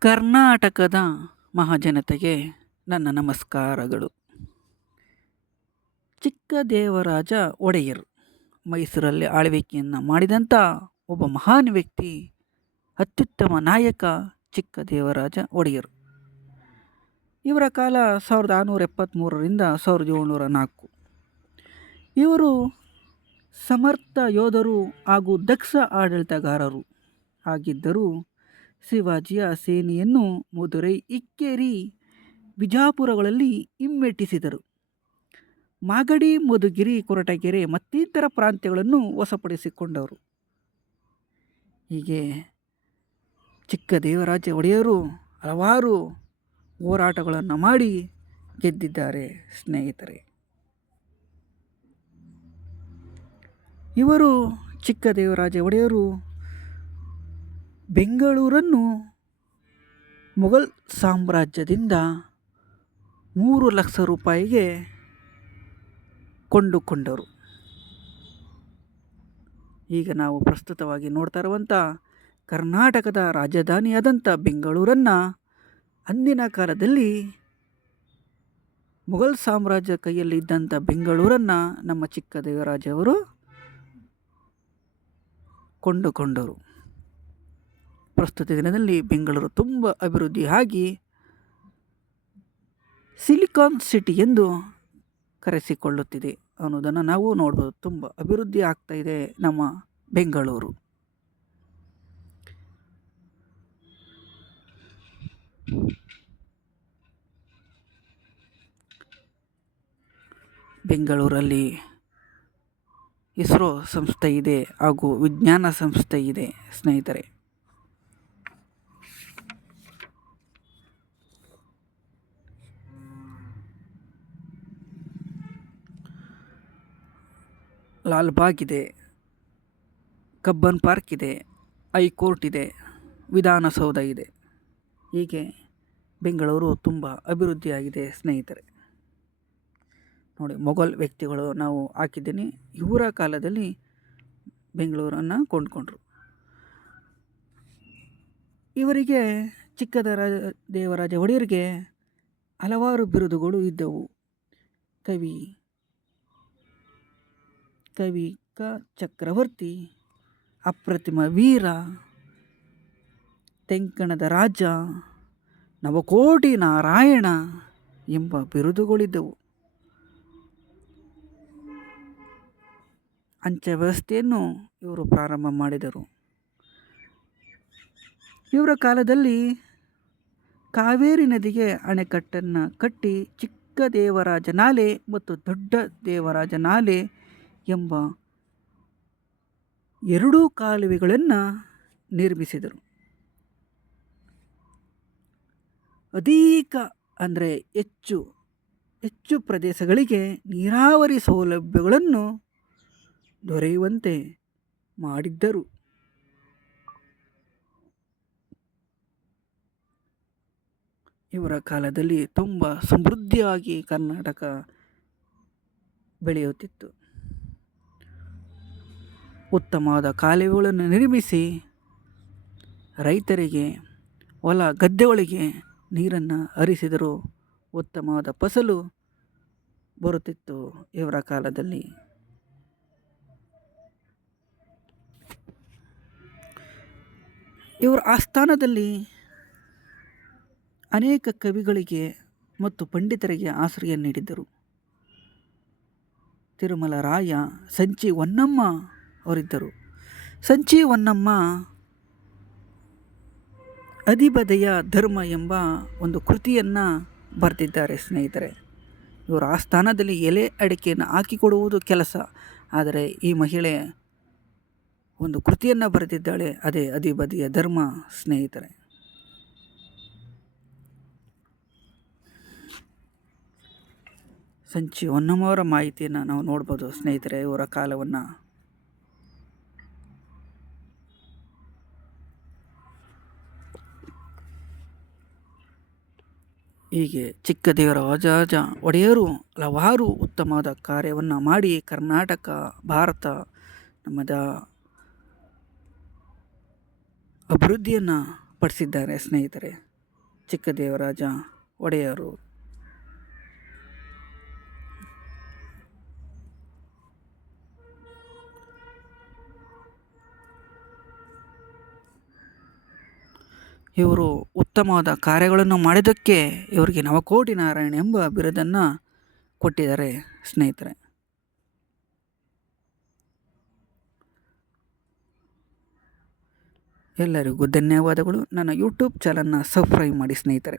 ಕರ್ನಾಟಕದ ಮಹಾಜನತೆಗೆ ನನ್ನ ನಮಸ್ಕಾರಗಳು. ಚಿಕ್ಕದೇವರಾಜ ಒಡೆಯರ್ ಮೈಸೂರಲ್ಲಿ ಆಳ್ವಿಕೆಯನ್ನು ಮಾಡಿದಂಥ ಒಬ್ಬ ಮಹಾನ್ ವ್ಯಕ್ತಿ, ಅತ್ಯುತ್ತಮ ನಾಯಕ ಚಿಕ್ಕದೇವರಾಜ ಒಡೆಯರ್. ಇವರ ಕಾಲ ಸಾವಿರದ ಆರುನೂರ ಎಪ್ಪತ್ತ್ಮೂರರಿಂದ ಸಾವಿರದ ಏಳ್ನೂರ ನಾಲ್ಕು. ಇವರು ಸಮರ್ಥ ಯೋಧರು ಹಾಗೂ ದಕ್ಷ ಆಡಳಿತಗಾರರು ಆಗಿದ್ದರು ಶಿವಾಜಿಯ ಸೇನೆಯನ್ನು ಮಧುರೈ ಇಕ್ಕೇರಿ ಬಿಜಾಪುರಗಳಲ್ಲಿ ಹಿಮ್ಮೆಟ್ಟಿಸಿದರು. ಮಾಗಡಿ, ಮಧುಗಿರಿ, ಕೊರಟಗೆರೆ ಮತ್ತಿತರ ಪ್ರಾಂತ್ಯಗಳನ್ನು ವಶಪಡಿಸಿಕೊಂಡವರು. ಹೀಗೆ ಚಿಕ್ಕದೇವರಾಜ ಒಡೆಯರು ಹಲವಾರು ಹೋರಾಟಗಳನ್ನು ಮಾಡಿ ಗೆದ್ದಿದ್ದಾರೆ ಸ್ನೇಹಿತರೆ. ಇವರು ಚಿಕ್ಕದೇವರಾಜ ಒಡೆಯರು ಬೆಂಗಳೂರನ್ನು ಮೊಘಲ್ ಸಾಮ್ರಾಜ್ಯದಿಂದ ಮೂರು ಲಕ್ಷ ರೂಪಾಯಿಗೆ ಕೊಂಡುಕೊಂಡರು. ಈಗ ನಾವು ಪ್ರಸ್ತುತವಾಗಿ ನೋಡ್ತಾ ಇರುವಂಥ ಕರ್ನಾಟಕದ ರಾಜಧಾನಿಯಾದಂಥ ಬೆಂಗಳೂರನ್ನು ಅಂದಿನ ಕಾಲದಲ್ಲಿ ಮೊಘಲ್ ಸಾಮ್ರಾಜ್ಯ ಕೈಯಲ್ಲಿ ಇದ್ದಂಥ ಬೆಂಗಳೂರನ್ನು ನಮ್ಮ ಚಿಕ್ಕದೇವರಾಜವರು ಕೊಂಡುಕೊಂಡರು. ಪ್ರಸ್ತುತ ದಿನದಲ್ಲಿ ಬೆಂಗಳೂರು ತುಂಬ ಅಭಿವೃದ್ಧಿಯಾಗಿ ಸಿಲಿಕಾನ್ ಸಿಟಿ ಎಂದು ಕರೆಸಿಕೊಳ್ಳುತ್ತಿದೆ. ಅನ್ನೋದನ್ನು ನಾವು ನೋಡ್ಬೋದು. ತುಂಬ ಅಭಿವೃದ್ಧಿ ಆಗ್ತಾ ಇದೆ ನಮ್ಮ ಬೆಂಗಳೂರು. ಬೆಂಗಳೂರಲ್ಲಿ ಇಸ್ರೋ ಸಂಸ್ಥೆ ಇದೆ ಹಾಗೂ ವಿಜ್ಞಾನ ಸಂಸ್ಥೆ ಇದೆ ಸ್ನೇಹಿತರೆ. ಲಾಲ್ಬಾಗ್ ಇದೆ. ಕಬ್ಬನ್ ಪಾರ್ಕ್ ಇದೆ. ಹೈಕೋರ್ಟ್ ಇದೆ. ವಿಧಾನಸೌಧ ಇದೆ. ಹೀಗೆ ಬೆಂಗಳೂರು ತುಂಬ ಅಭಿವೃದ್ಧಿಯಾಗಿದೆ ಸ್ನೇಹಿತರೆ. ನೋಡಿ, ಮೊಘಲ್ ವ್ಯಕ್ತಿಗಳು ನಾವು ಹಾಕಿದ್ದೀನಿ. ಇವರ ಕಾಲದಲ್ಲಿ ಬೆಂಗಳೂರನ್ನು ಕೊಂಡ್ಕೊಂಡ್ರು. ಇವರಿಗೆ ಚಿಕ್ಕದ ರಾಜ, ದೇವರಾಜ ಒಡೆಯರಿಗೆ ಹಲವಾರು ಬಿರುದುಗಳು ಇದ್ದವು. ಕವಿ ಕವಿ ಕ ಚಕ್ರವರ್ತಿ, ಅಪ್ರತಿಮ ವೀರ, ತೆಂಕಣದ ರಾಜ, ನವಕೋಟಿ ನಾರಾಯಣ ಎಂಬ ಬಿರುದುಗಳಿದ್ದವು. ಅಂಚೆ ವ್ಯವಸ್ಥೆಯನ್ನು ಇವರು ಪ್ರಾರಂಭ ಮಾಡಿದರು. ಇವರ ಕಾಲದಲ್ಲಿ ಕಾವೇರಿ ನದಿಗೆ ಅಣೆಕಟ್ಟನ್ನು ಕಟ್ಟಿ ಚಿಕ್ಕ ದೇವರಾಜ ನಾಲೆ ಮತ್ತು ದೊಡ್ಡ ದೇವರಾಜ ನಾಲೆ ಎಂಬ ಎರಡೂ ಕಾಲುವೆಗಳನ್ನು ನಿರ್ಮಿಸಿದರು. ಅಧಿಕ ಅಂದರೆ ಹೆಚ್ಚು ಹೆಚ್ಚು ಪ್ರದೇಶಗಳಿಗೆ ನೀರಾವರಿ ಸೌಲಭ್ಯಗಳನ್ನು ದೊರೆಯುವಂತೆ ಮಾಡಿದ್ದರು. ಇವರ ಕಾಲದಲ್ಲಿ ತುಂಬ ಸಮೃದ್ಧಿಯಾಗಿ ಕರ್ನಾಟಕ ಬೆಳೆಯುತ್ತಿತ್ತು. ಉತ್ತಮವಾದ ಕಾಲುವೆಗಳನ್ನು ನಿರ್ಮಿಸಿ ರೈತರಿಗೆ ಹೊಲ ಗದ್ದೆಗಳಿಗೆ ನೀರನ್ನು ಹರಿಸಿದರೂ ಉತ್ತಮವಾದ ಫಸಲು ಬರುತ್ತಿತ್ತು ಇವರ ಕಾಲದಲ್ಲಿ. ಇವರ ಆಸ್ಥಾನದಲ್ಲಿ ಅನೇಕ ಕವಿಗಳಿಗೆ ಮತ್ತು ಪಂಡಿತರಿಗೆ ಆಶ್ರಯ ನೀಡಿದ್ದರು. ತಿರುಮಲ ರಾಯ ಸಂಚಿ ಹೊನ್ನಮ್ಮ ಅವರಿದ್ದರು. ಸಂಚಿ ಹೊನ್ನಮ್ಮ ಅಧಿಬದೆಯ ಧರ್ಮ ಎಂಬ ಒಂದು ಕೃತಿಯನ್ನು ಬರೆದಿದ್ದಾರೆ ಸ್ನೇಹಿತರೆ. ಇವರ ಸ್ಥಾನದಲ್ಲಿ ಎಲೆ ಅಡಿಕೆಯನ್ನು ಹಾಕಿಕೊಡುವುದು ಕೆಲಸ. ಆದರೆ ಈ ಮಹಿಳೆ ಒಂದು ಕೃತಿಯನ್ನು ಬರೆದಿದ್ದಾಳೆ, ಅದೇ ಅಧಿಬದಿಯ ಧರ್ಮ ಸ್ನೇಹಿತರೆ. ಸಂಚಿ ಹೊನ್ನಮ್ಮವರ ಮಾಹಿತಿಯನ್ನು ನಾವು ನೋಡ್ಬೋದು ಸ್ನೇಹಿತರೆ, ಇವರ ಕಾಲವನ್ನು. ಹೀಗೆ ಚಿಕ್ಕ ದೇವರ ವಜಾಜ ಒಡೆಯರು ಹಲವಾರು ಉತ್ತಮವಾದ ಕಾರ್ಯವನ್ನು ಮಾಡಿ ಕರ್ನಾಟಕ, ಭಾರತ ನಮ್ಮದ ಅಭಿವೃದ್ಧಿಯನ್ನು ಪಡಿಸಿದ್ದಾರೆ ಸ್ನೇಹಿತರೆ. ಚಿಕ್ಕದೇವರಾಜ ಒಡೆಯರು ಇವರು ಉತ್ತಮವಾದ ಕಾರ್ಯಗಳನ್ನು ಮಾಡಿದ್ದಕ್ಕೆ ಇವರಿಗೆ ನವಕೋಟಿ ನಾರಾಯಣ ಎಂಬ ಬಿರುದನ್ನು ಕೊಟ್ಟಿದ್ದಾರೆ ಸ್ನೇಹಿತರೆ. ಎಲ್ಲರಿಗೂ ಧನ್ಯವಾದಗಳು. ನನ್ನ ಯೂಟ್ಯೂಬ್ ಚಾನಲನ್ನು ಸಬ್ಸ್ಕ್ರೈಬ್ ಮಾಡಿ ಸ್ನೇಹಿತರೆ.